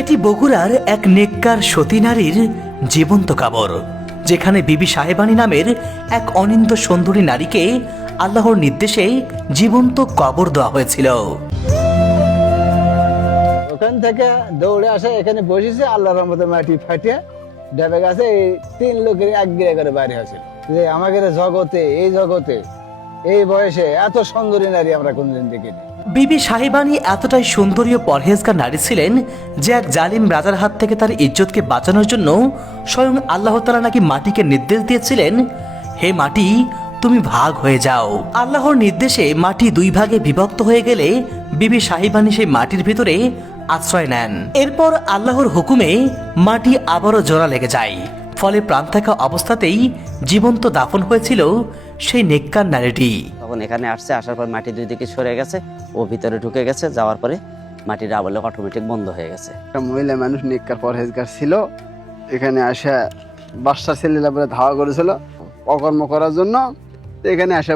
এটি বগুড়ার এক নেককার সতী নারীর জীবন্ত কবর, যেখানে বিবি সাহেবানী নামের এক অনিন্দ্য সুন্দরী নারীকে আল্লাহর নির্দেশে জীবন্ত কবর দেওয়া হয়েছিল। ওখান থেকে দৌড়ে আসে এখানে বসেছে, আল্লাহর রহমতে মাটি ফাটিয়ে ডেবে গেছে। এই 3 লোকের এক গিরে করে বাইরে হয়েছিল যে আমাদের জগতে এই বয়সে এত সুন্দরী নারী আমরা কোনদিন দেখিনি। বিবি সাহেবানী এতটাই সুন্দরী ও পরহেজগার নারী ছিলেন যে এক জালিম রাজার হাত থেকে তার ইজ্জতকে বাঁচানোর জন্য স্বয়ং আল্লাহ তাআলা নাকি মাটিকে নির্দেশ দিয়েছিলেন, হে মাটি তুমি ভাগ হয়ে যাও। আল্লাহর নির্দেশে মাটি 2 ভাগে বিভক্ত হয়ে গেলে বিবি সাহেবানী সেই মাটির ভিতরে আশ্রয় নেন। এরপর আল্লাহর হুকুমে মাটি আবারও জোড়া লেগে যায়, ফলে প্রাণ থাকা অবস্থাতেই জীবন্ত দাফন হয়েছিল সেই নেককার নারীটি। তখন এখানে আসছে, আসার পর মাটি 2 দিকে সরে গেছে, ও ভিতরে ঢুকে গেছে, যাওয়ার পরে মাটির আবলে অটোমেটিক বন্ধ হয়ে গেছে। একটা মহিলা মানুষ নেককার পরহেজগার ছিল, এখানে আসা বাচ্চা ছেলেরা বলে ধাওয়া করেছিল অকর্ম করার জন্য। তো এখানে আসা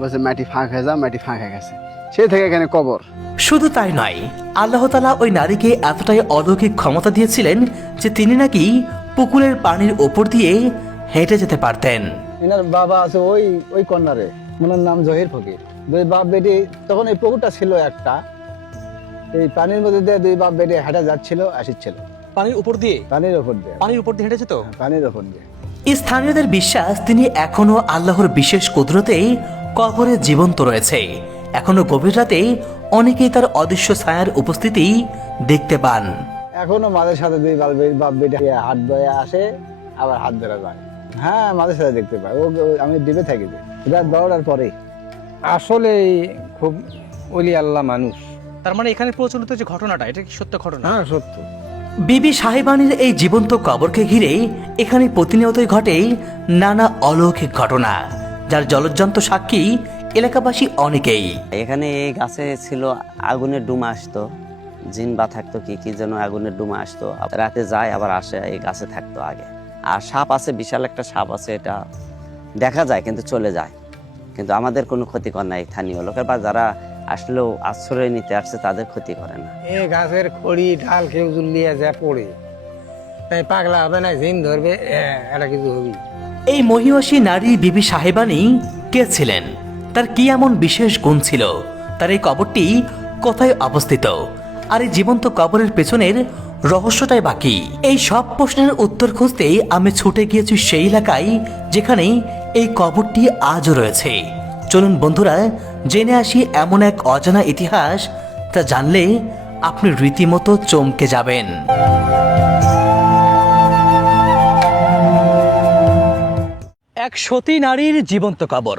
বলছে মাটি ফাঁক হয়ে যা, মাটি ফাঁক হয়ে গেছে, সেই থেকে এখানে কবর। শুধু তাই নয়, আল্লাহ তাআলা ওই নারীকে এতটাই অলৌকিক ক্ষমতা দিয়েছিলেন যে তিনি নাকি পুকুরের পানির ওপর দিয়ে হেঁটে যেতে পারতেন। এনার বাবা আছে ওই কর্নারে, ওনার নাম জহির ফকির। 2 বাপ বেটি, তখন এই পুকুরটা ছিল একটা, এই পানির মধ্যে দিয়ে 2 বাপ বেটি হেঁটে যাচ্ছিল আসছিল। পানির উপর দিয়ে পানির ওপর দিয়ে হেঁটে যেত। পানির ওপর দিয়ে। স্থানীয়দের বিশ্বাস তিনি এখনো আল্লাহর বিশেষ কুদরতে কবরে জীবন্ত রয়েছে। এখনো গভীর রাতে অনেকেই তার অদৃশ্য ছায়ার উপস্থিতি দেখতে পান। এখনো মাঝে সাথে 2 বাপ বেটি হাত বয়ে আসে, আবার হাত ধরা যায়। হ্যাঁ, মাঝে সাথে দেখতে পাই। আমি ডিবে থাকি যে রাত 12টার পরে। আসলে খুব ওলি আল্লাহ মানুষ। তার মানে এখানে প্রচলিত যে ঘটনাটা, এটা কি সত্য ঘটনা? হ্যাঁ, সত্য। বিবি সাহেবানীর এই জীবন্ত কবরকে ঘিরে এখানে প্রতিনিয়তই ঘটে নানা অলৌকিক ঘটনা, যার জলজ্জন্ত সাক্ষী এলাকাবাসী অনেকেই। এখানে এই গাছে ছিল আগুনের ডুমা আসতো, জিন বা থাকতো কি যেন আগুনের ডুমা আসতো, রাতে যায় আবার আসে, এই গাছে থাকতো আগে। আর সাপ আছে, বিশাল একটা সাপ আছে, এটা দেখা যায় কিন্তু চলে যায়, কিন্তু আমাদের কোনো ক্ষতিকর নাই। স্থানীয় লোকের বা যারা আসলেও আশ্রয় নিতে আসছে তাদের ক্ষতি করে না। এই গাছের খড়ি ঢাল কেউ জুলিয়ে যা পড়ে, তাই পাগলা হবে না, জিন ধরবে, এটা কিছু হবি। এই মহিষী নারী বিবি সাহেবানী কে ছিলেন? তার কি এমন বিশেষ গুণ ছিল? তার এই কবরটি কোথায় অবস্থিত? আর এই জীবন্ত কবরের পেছনের রহস্যটাই বাকি। এই সব প্রশ্নের উত্তর খুঁজতেই আমি ছুটে গিয়েছি সেই এলাকায় যেখানে এই কবরটি আজও রয়েছে। চলুন বন্ধুরা, জেনে আসি এমন এক অজানা ইতিহাস, তা জানলে আপনি রীতিমতো চমকে যাবেন। এক সতী নারীর জীবন্ত কবর।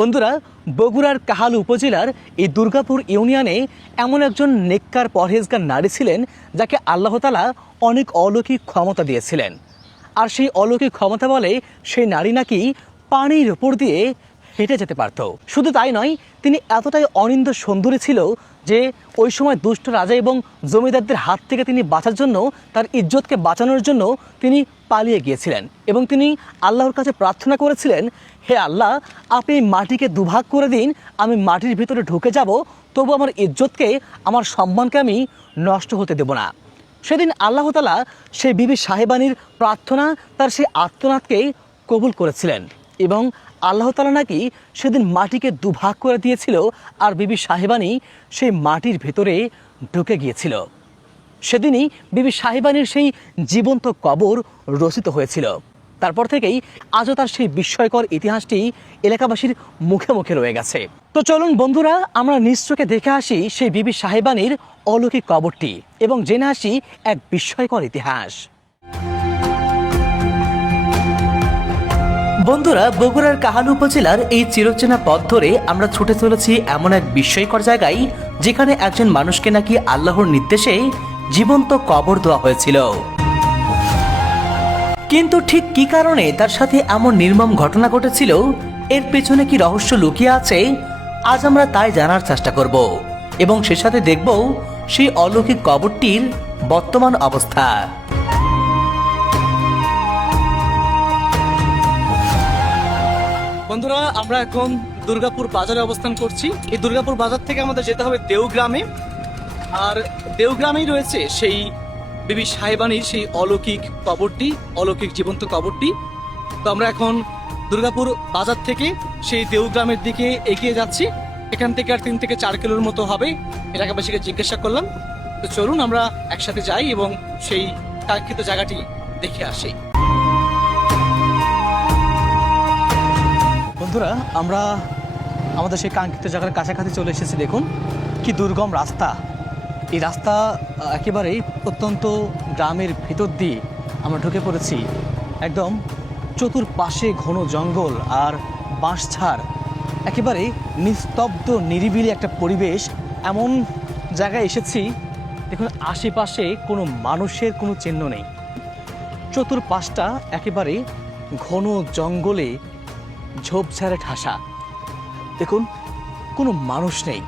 বন্ধুরা, বগুড়ার কাহালু উপজেলার এই দুর্গাপুর ইউনিয়নে এমন একজন নেককার পরহেজগার নারী ছিলেন যাকে আল্লাহ তাআলা অনেক অলৌকিক ক্ষমতা দিয়েছিলেন। আর সেই অলৌকিক ক্ষমতা বলে সেই নারী নাকি পানির উপর দিয়ে হেঁটে যেতে পারত। শুধু তাই নয়, তিনি এতটাই অনিন্দ্য সুন্দরী ছিল যে ওই সময় দুষ্ট রাজা এবং জমিদারদের হাত থেকে তিনি বাঁচার জন্য, তার ইজ্জতকে বাঁচানোর জন্য তিনি পালিয়ে গিয়েছিলেন এবং তিনি আল্লাহর কাছে প্রার্থনা করেছিলেন, হে আল্লাহ, আপনি মাটিকে 2 ভাগ করে দিন, আমি মাটির ভিতরে ঢুকে যাব, তবু আমার ইজ্জতকে, আমার সম্মানকে আমি নষ্ট হতে দেব না। সেদিন আল্লাহ তাআলা সেই বিবি সাহেবানীর প্রার্থনা, তার সেই আর্তনাদকে কবুল করেছিলেন এবং আল্লাহ তাআলা নাকি সেদিন মাটিকে 2 ভাগ করে দিয়েছিল, আর বিবি সাহেবানী সেই মাটির ভেতরে ঢুকে গিয়েছিল। সেদিনই বিবি সাহেবানীর সেই জীবন্ত কবর রচিত হয়েছিল। তারপর থেকেই আজও তার সেই বিস্ময়কর ইতিহাসটি এলাকাবাসীর মুখে মুখে রয়ে গেছে। তো চলুন বন্ধুরা, আমরা নিজ চোখে দেখে আসি সেই বিবি সাহেবানীর অলৌকিক কবরটি এবং জেনে আসি এক বিস্ময়কর ইতিহাস। বন্ধুরা, বগুড়ার কাহালু উপজেলার এই চিরচেনা পথ ধরে আমরা ছুটে চলেছি এমন এক বিস্ময়কর জায়গায় যেখানে একজন মানুষকে নাকি আল্লাহর নির্দেশে জীবন্ত কবর দেওয়া হয়েছিল। কিন্তু ঠিক কি কারণে তার সাথে এমন নির্মম ঘটনা ঘটেছিল, এর পেছনে কি রহস্য লুকিয়ে আছে, আজ আমরা তাই জানার চেষ্টা করব এবং সে সাথে দেখব সেই অলৌকিক কবরটির বর্তমান অবস্থা। বন্ধুরা, আমরা এখন দুর্গাপুর বাজারে অবস্থান করছি। এই দুর্গাপুর বাজার থেকে আমাদের যেতে হবে দেওগ্রামে, আর দেওগ্রামেই রয়েছে সেই বিবি সাহেবানির সেই অলৌকিক কবরটি, অলৌকিক জীবন্ত কবরটি। তো আমরা এখন দুর্গাপুর বাজার থেকে সেই দেওগ্রামের দিকে এগিয়ে যাচ্ছি। এখান থেকে আর 3 থেকে 4 কিলোর মতো হবে, এলাকাবাসীকে জিজ্ঞাসা করলাম। তো চলুন আমরা একসাথে যাই এবং সেই কাঙ্ক্ষিত জায়গাটি দেখে আসি। বন্ধুরা, আমরা আমাদের সেই কাঙ্ক্ষিত জায়গার কাছাকাছি চলে এসেছি। দেখুন কি দুর্গম রাস্তা। এই রাস্তা একেবারেই প্রত্যন্ত গ্রামের ভিতর দিয়ে আমরা ঢুকে পড়েছি। একদম চতুর্পাশে ঘন জঙ্গল আর বাঁশঝাড়, একেবারে নিস্তব্ধ নিরিবিলি একটা পরিবেশ। এমন জায়গায় এসেছি, দেখুন আশেপাশে কোনো মানুষের কোনো চিহ্ন নেই। চতুর্পাশটা একেবারে ঘন জঙ্গলে ঝোপঝাড়ে ঠাসা। দেখুন কোনো মানুষ নেই,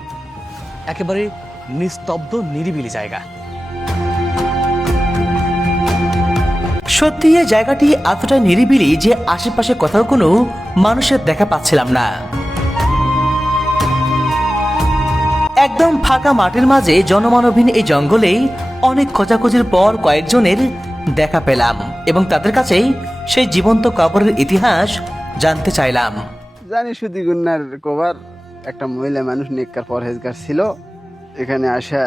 একেবারে নিস্তব্ধ নিরিবিলি জায়গা। সত্যি এই জায়গাটি এতটা নিরিবিলি যে আশেপাশে কোথাও কোনো মানুষের দেখা পাচ্ছিলাম না। একদম ফাঁকা মাঠের মাঝে জনমানবহীন এই জঙ্গলেই অনেক খোঁজাখুঁজির পর কয়েকজনের দেখা পেলাম এবং তাদের কাছেই সেই জীবন্ত কবরের ইতিহাস জানতে চাইলাম। জানি সুদিগুন্নার কবার একটা মহিলা মানুষ নেককার পরহেজগার ছিল, এখানে আসা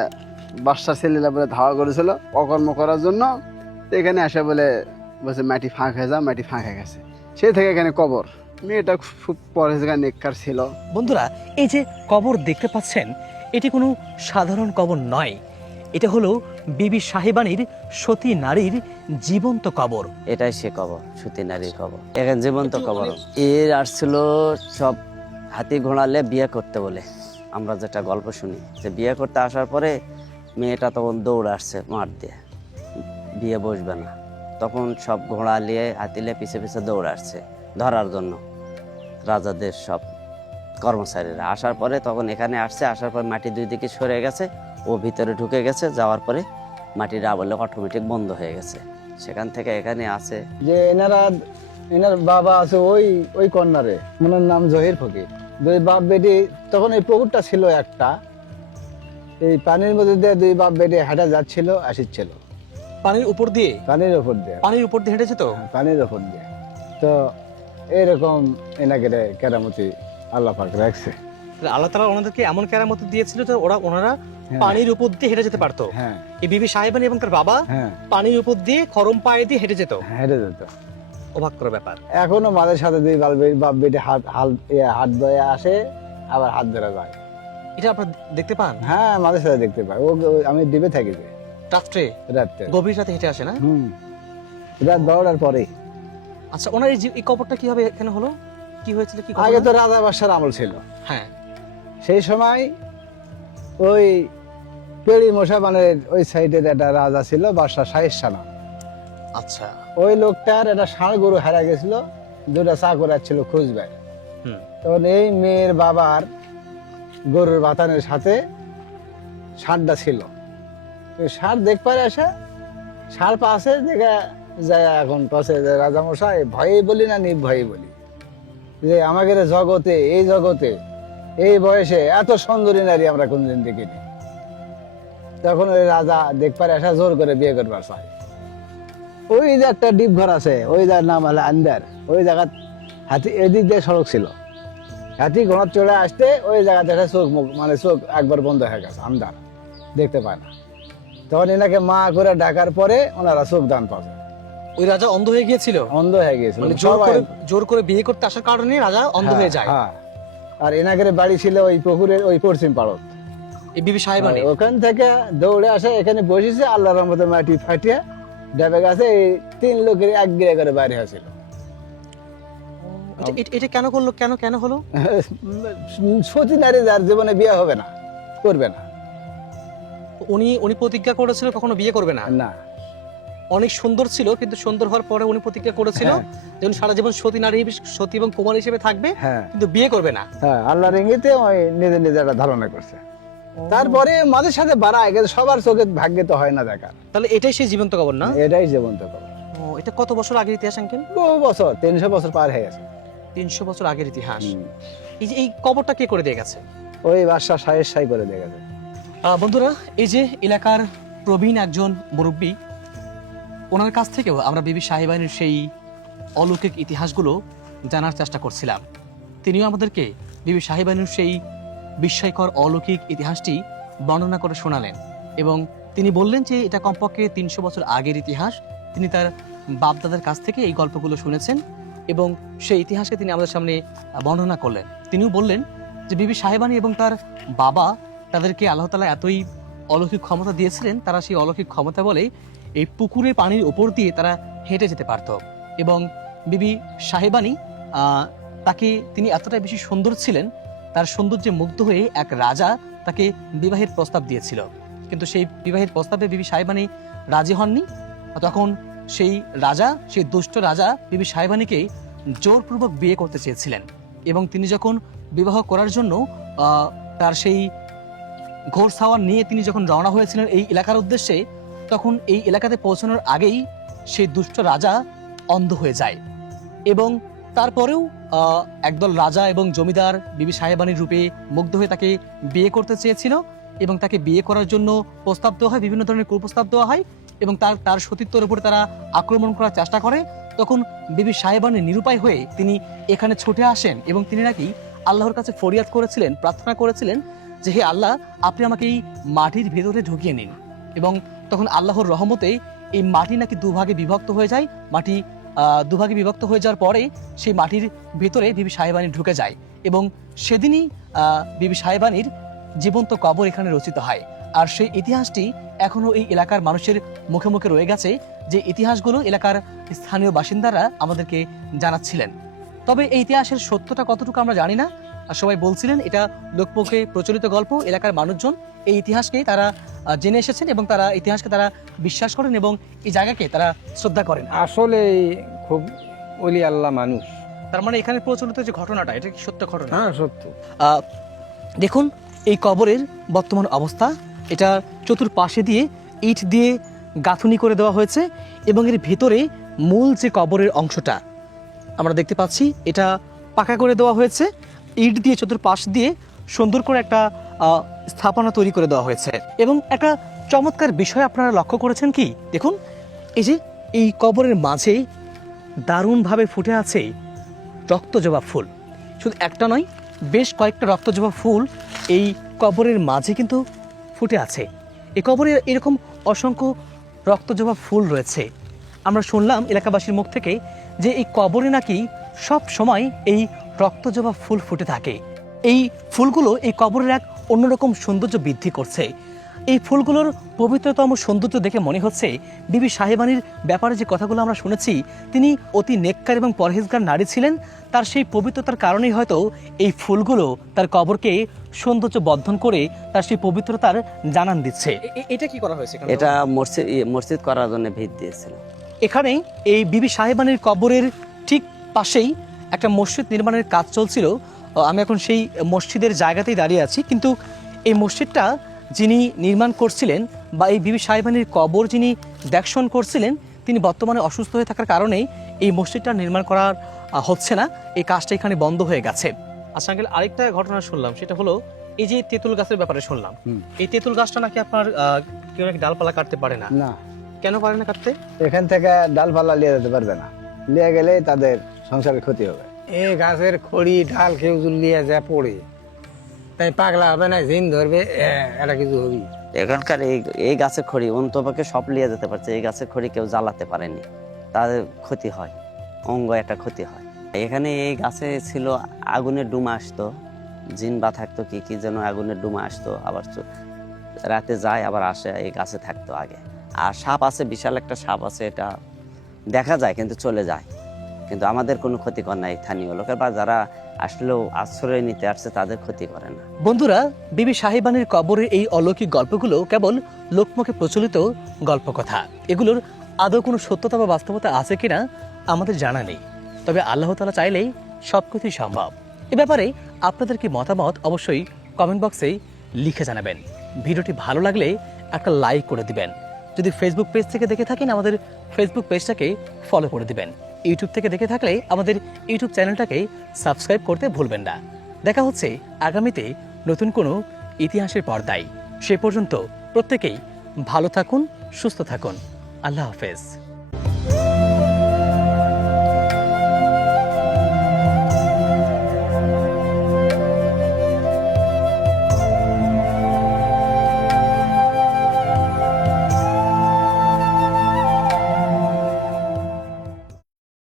বাচ্চা ছেলেরা বলে ধাওয়া করেছিল অকর্ম করার জন্য। তো এখানে আসা বলে বলছে মাটি ফাঁক হয়ে যা, মাটি ফাঁক হয়ে গেছে। সে থেকে এখানে কবর। মেয়েটা খুব পরহেজগার নেককার ছিল। বন্ধুরা, এই যে কবর দেখতে পাচ্ছেন, এটি কোনো সাধারণ কবর নয়। এটা হলো বিবি সাহেবানির সতী নারীর জীবন্ত কবর। এটাই সে কবর, সতী নারীর কবর। এখানে জীবন্ত কবর। এর আসছিল সব হাতি ঘোড়ালে বিয়ে করতে বলে। আমরা যেটা গল্প শুনি যে বিয়ে করতে আসার পরে মেয়েটা তখন দৌড় আসছে মাঠ দিয়ে, বিয়ে বসবে না। তখন সব ঘোড়া নিয়ে হাতি নিয়ে পিছে পিছে দৌড় আসছে ধরার জন্য। রাজাদের সব কর্মচারীরা আসার পরে তখন এখানে আসছে, আসার পর মাটি দুই দিকে সরে গেছে, ও ভিতরে ঢুকে গেছে। যাওয়ার পরে মাটির আবলে অটোমেটিক বন্ধ হয়ে গেছে। সেখান থেকে এখানে আছে যে এনার বাবা আছে ওই কর্নারে, ওনার নাম জহির ফকির। দুই বাপ বেটি, তখন এই পুকুরটা ছিল একটা, এই পানির মধ্যে দিয়ে দুই বাপ বেটি হাঁটা যাচ্ছিল, আসিচ্ছিল পানির উপর দিয়ে? পানির ওপর দিয়ে। পানির উপর দিয়ে হেঁটেছে তো? পানির ওপর দিয়ে। তো এইরকম এনাকে কেরামতি আল্লাহ পাক রাখছে। আল্লাহ তাআলা ওনাদেরকে এমন কেরামত দিয়েছিল যে ওনারা হ্যাঁ। পানির উপর দিয়ে হেঁটে যেতে পারতো। হ্যাঁ এই বিবি সাহেবানি এবং তার বাবা হ্যাঁ পানির উপর দিয়ে খরম পায়ে দিয়ে হেঁটে যেত। হেঁটে যেত। অবাক করা ব্যাপার। এখনো মাঝে সাথে দুই বাপ বেটি হাত ধরে আসে, আবার হাত ধরে যায়। এটা আপনারা দেখতে পান? হ্যাঁ, মাঝে সাথে দেখতে পাই। আমি ডিবে থাকি যে রাত্রে, রাত্রে, গভীর রাতে হেঁটে আসে না? রাত 12টার পরে। আচ্ছা, ওনার এই কবরটা কিভাবে এখানে হলো? কি হয়েছিল? কি আগে তো রাজা বাদশার আমল ছিল। হ্যাঁ, সেই সময় ওই পেড়ি মশা মানে ওই সাইডের একটা রাজা ছিল, বাদশা শাহের নাম। আচ্ছা। ওই লোকটার একটা ষাঁড় গরু হারা গেছিল, দুটা চাকর ছিল খুঁজবে। তখন এই মেয়ের বাবার গরুর বাতানের সাথে ষাঁড়টা ছিল। ষাঁড় দেখবার আসে, ষাঁড় পাশে দেখে যায়। এখন পাশে রাজা মশাই ভয়ে বলি না নির্ভয়ে বলি যে আমাদের জগতে, এই জগতে, এই বয়সে এত সুন্দরী নারী আমরা কোনদিন দেখিনি। তখন ওই রাজা দেখবার আসা জোর করে বিয়ে করবার চায়। ওই যে একটা ডিপ ঘর আছে, ওই যার নাম হলো আন্দার, ওই জায়গা হাতি এদিক দিয়ে সড়ক ছিল। হাতি ঘোড়া চলে আসতে ওই জায়গাতে একটা চোখ মানে চোখ একবার বন্ধ হয়ে গেছে, আন্দার দেখতে পায় না। তখন এনাকে মা করে ডাকার পরে ওনারা চোখ দান পাবে। ওই রাজা অন্ধ হয়ে গিয়েছিল? অন্ধ হয়ে গিয়েছিল, মানে জোর করে বিয়ে করতে আসার কারণে রাজা অন্ধ হয়ে যায়। হ্যাঁ, আর এনাকের বাড়ি ছিল ওই পুকুরের ওই পশ্চিম পাড়ত। এই বিবি সাহেবানি ওখান থেকে দৌড়ে আসে, এখানে বসেছে, আল্লাহর রহমতে মাটি ফাটিয়ে ডেবে গেছে। এই 3 লোকের এক গিরে করে বাইরে হয়েছিল। এটা কেন করলো? কেন হলো? সতী নারী যার জীবনে বিয়ে হবে না, করবে না। উনি প্রতিজ্ঞা করেছিল কখনো বিয়ে করবে না। না, অনেক সুন্দর ছিল, কিন্তু সুন্দর হওয়ার পরে উনি প্রতিজ্ঞা করেছিল যে উনি সারা জীবন সতী নারী, সতী এবং কুমার হিসেবে থাকবে, কিন্তু বিয়ে করবে না। হ্যাঁ, আল্লাহর ইঙ্গিতে ওই নিজে নিজে একটা ধারণা করছে। তারপরে মাঝে সাথে বাড়ায় গেছে, সবার চোখে ভাগ্যে তো হয় না দেখার। তাহলে এটাই সেই জীবন্ত কবর না? এটাই জীবন্ত কবর। এটা কত বছর আগের ইতিহাস আঙ্কেল? বহু বছর, 300 বছর পার হয়ে গেছে। 300 বছর আগের ইতিহাস। এই যে এই কবরটা কে করে দিয়ে গেছে? ওই বাদশা শাহের শাহী করে দিয়ে গেছে। বন্ধুরা, এই যে এলাকার প্রবীণ একজন মুরব্বী, ওনার কাছ থেকেও আমরা বিবি সাহেবানের সেই অলৌকিক ইতিহাসগুলো জানার চেষ্টা করছিলাম। তিনিও আমাদেরকে বিবি সাহেবানের সেই বিস্ময়কর অলৌকিক ইতিহাসটি বর্ণনা করে শোনালেন এবং তিনি বললেন যে এটা কমপক্ষে 300 বছর আগের ইতিহাস। তিনি তার বাপদাদার কাছ থেকে এই গল্পগুলো শুনেছেন এবং সেই ইতিহাসকে তিনি আমাদের সামনে বর্ণনা করলেন। তিনিও বললেন যে বিবি সাহেবানী এবং তার বাবা তাদেরকে আল্লাহ তাআলা এতই অলৌকিক ক্ষমতা দিয়েছিলেন, তারা সেই অলৌকিক ক্ষমতা বলে এই পুকুরের পানির ওপর দিয়ে তারা হেঁটে যেতে পারত এবং বিবি সাহেবানী তাকে তিনি এতটাই বেশি সুন্দর ছিলেন, তার সৌন্দর্যে মুগ্ধ হয়ে এক রাজা তাকে বিবাহের প্রস্তাব দিয়েছিল, কিন্তু সেই বিবাহের প্রস্তাবে বিবি সাহেবানী রাজি হননি। তখন সেই রাজা, সেই দুষ্ট রাজা বিবি সাহেবানীকে জোরপূর্বক বিয়ে করতে চেয়েছিলেন এবং তিনি যখন বিবাহ করার জন্য তার সেই ঘোর সাওয়ার নিয়ে তিনি যখন রওনা হয়েছিলেন এই এলাকার উদ্দেশ্যে, তখন এই এলাকাতে পৌঁছানোর আগেই সেই দুষ্ট রাজা অন্ধ হয়ে যায় এবং তারপরেও একদল রাজা এবং জমিদার বিবি সাহেবানীর রূপে মুগ্ধ হয়ে তাকে বিয়ে করতে চেয়েছিল এবং তাকে বিয়ে করার জন্য প্রস্তাব দেওয়া হয়, বিভিন্ন ধরনের কুপ্রস্তাব দেওয়া হয় এবং তার সতীত্বের উপরে তারা আক্রমণ করার চেষ্টা করে। তখন বিবি সাহেবানী নিরুপায় হয়ে তিনি এখানে ছুটে আসেন এবং তিনি নাকি আল্লাহর কাছে ফরিয়াদ করেছিলেন, প্রার্থনা করেছিলেন যে হে আল্লাহ, আপনি আমাকে এই মাটির ভেতরে ঢুকিয়ে নিন। এবং তখন আল্লাহর রহমতে এই মাটি নাকি দুভাগে বিভক্ত হয়ে যায়। মাটি দুভাগে বিভক্ত হয়ে যাওয়ার পরে সেই মাটির ভিতরে বিবি সাহেবানী ঢুকে যায় এবং সেদিনই বিবি সাহেবানীর জীবন্ত কবর এখানে রচিত হয়। আর সেই ইতিহাসটি এখনো এই এলাকার মানুষের মুখে মুখে রয়ে গেছে, যে ইতিহাসগুলো এলাকার স্থানীয় বাসিন্দারা আমাদেরকে জানাচ্ছিলেন। তবে এই ইতিহাসের সত্যতা কতটুকু আমরা জানি না। আর সবাই বলছিলেন এটা লোকমুখে প্রচলিত গল্প, এলাকার মানুষজন এই ইতিহাসকে তারা জেনে এসেছেন এবং তারা ইতিহাসকে তারা বিশ্বাস করেন এবং এই জায়গাকে তারা শ্রদ্ধা করেন। আসলে খুব ওলি আল্লাহ মানুষ। তার মানে এখানে প্রচলিত যে ঘটনাটা, এটা কি সত্য ঘটনা? হ্যাঁ, সত্য। দেখুন এই কবরের বর্তমান অবস্থা, এটা চতুর্পাশে দিয়ে ইট দিয়ে গাঁথুনি করে দেওয়া হয়েছে এবং এর ভেতরে মূল যে কবরের অংশটা আমরা দেখতে পাচ্ছি এটা পাকা করে দেওয়া হয়েছে। ইট দিয়ে চতুর্পাশ দিয়ে সুন্দর করে একটা স্থাপনা তৈরি করে দেওয়া হয়েছে এবং একটা চমৎকার বিষয় আপনারা লক্ষ্য করেছেন কি? দেখুন এই যে এই কবরের মাঝে দারুণভাবে ফুটে আছে রক্তজবা ফুল। শুধু একটা নয়, বেশ কয়েকটা রক্তজবা ফুল এই কবরের মাঝে কিন্তু ফুটে আছে। এই কবরে এরকম অসংখ্য রক্তজবা ফুল রয়েছে। আমরা শুনলাম এলাকাবাসীর মুখ থেকে যে এই কবরে নাকি সব সময় এই রক্তজবা ফুল ফুটে থাকে। এই ফুলগুলো এই কবরের এক অন্যরকম সৌন্দর্য বৃদ্ধি করছে। এই ফুলগুলোর পবিত্রতম সৌন্দর্য দেখে মনে হচ্ছে বিবি সাহেবানীর ব্যাপারে যে কথাগুলো আমরা শুনেছি, তিনি অতি নেককার এবং পরহেজগার নারী ছিলেন। তার সেই পবিত্রতার কারণেই হয়তো এই ফুলগুলো তার কবরকে সৌন্দর্য বর্ধন করে তার সেই পবিত্রতার জানান দিচ্ছে। এটা কি করা হয়েছে? এটা মসজিদ করার জন্য ভিত দিয়েছিল। এখানে এই বিবি সাহেবানীর কবরের ঠিক পাশেই একটা মসজিদ নির্মাণের কাজ চলছিল। আমি এখন সেই মসজিদের জায়গাতেই দাঁড়িয়ে আছি, কিন্তু এই মসজিদটা যিনি নির্মাণ করছিলেন বা এই বিবি সাহেবানীর কবর যিনি দেখশন করছিলেন, তিনি বর্তমানে অসুস্থ হয়ে থাকার কারণে এই মসজিদটা নির্মাণ করা হচ্ছে না, এই কাজটা এখানে বন্ধ হয়ে গেছে। আচ্ছা আঙ্কেল, আরেকটা ঘটনা শুনলাম, সেটা হলো এই যে তেঁতুল গাছের ব্যাপারে শুনলাম। এই তেঁতুল গাছটা নাকি আপনার কেউ নাকি ডালপালা কাটতে পারে না। না, কেন পারে না কাটতে? এখান থেকে ডালপালা নিয়ে যেতে পারবে না, নিয়ে গেলে তাদের সংসারের ক্ষতি হবে। এই গাছের খড়ি ডাল কেউ লিয়ে যা পড়ে, তাই পাগলা হবে না, জিন ধরবে, এটা কিছু হবি। এখানকার এই গাছের খড়ি অন্তপক্ষে সব লিয়ে যেতে পারছে, এই গাছের খড়ি কেউ জ্বালাতে পারেনি, তাদের ক্ষতি হয়, অঙ্গ একটা ক্ষতি হয়। এখানে এই গাছে ছিল আগুনের ডুমা আসতো, জিন বা থাকতো কি যেন আগুনের ডুমা আসতো, আবার রাতে যায় আবার আসে, এই গাছে থাকতো আগে। আর সাপ আছে, বিশাল একটা সাপ আছে, এটা দেখা যায় কিন্তু চলে যায়, কিন্তু আমাদের কোনো ক্ষতিকর নাই। স্থানীয় লোকের বা যারা আসলেও আশ্রয় নিতে আসছে তাদের ক্ষতি করে না। বন্ধুরা, বিবি সাহেবানীর কবরের এই অলৌকিক গল্পগুলো কেবল লোকমুখে প্রচলিত গল্প কথা। এগুলোর আদৌ কোনো সত্যতা বা বাস্তবতা আছে কিনা আমাদের জানা নেই, তবে আল্লাহ তাআলা চাইলেই সবকিছুই সম্ভব। এ ব্যাপারে আপনাদের কি মতামত অবশ্যই কমেন্ট বক্সে লিখে জানাবেন। ভিডিওটি ভালো লাগলে একটা লাইক করে দিবেন। যদি ফেসবুক পেজ থেকে দেখে থাকেন, আমাদের ফেসবুক পেজটাকে ফলো করে দিবেন। ইউটিউব থেকে দেখে থাকলে আমাদের ইউটিউব চ্যানেলটাকে সাবস্ক্রাইব করতে ভুলবেন না। দেখা হচ্ছে আগামীতে নতুন কোনো ইতিহাসের পর্দায়। সে পর্যন্ত প্রত্যেকেই ভালো থাকুন, সুস্থ থাকুন। আল্লাহ হাফেজ।